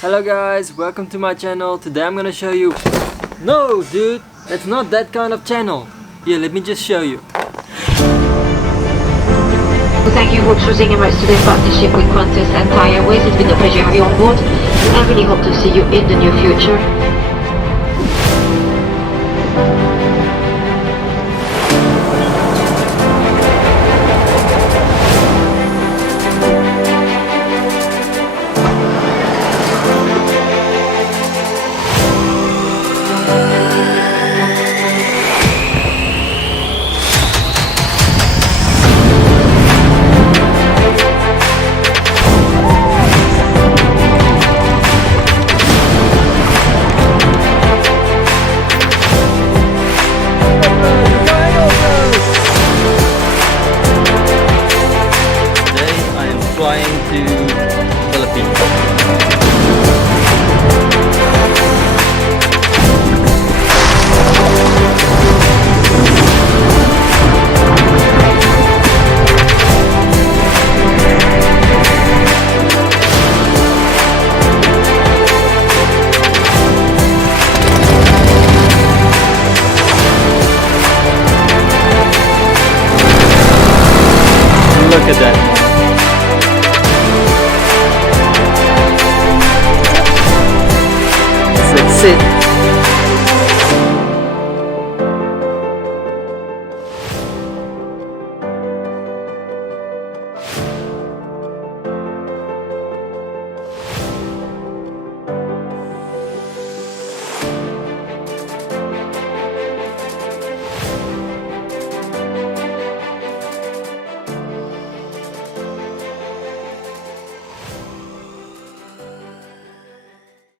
Hello guys, welcome to my channel. Today I'm gonna show you... No dude, that's not that kind of channel. Here, let me just show you. Thank you for choosing Wimmas today's partnership with Qantas and Thai Airways. It's been a pleasure having you on board. I really hope to see you in the near future. Flying to Philippines. Look at that. Sit.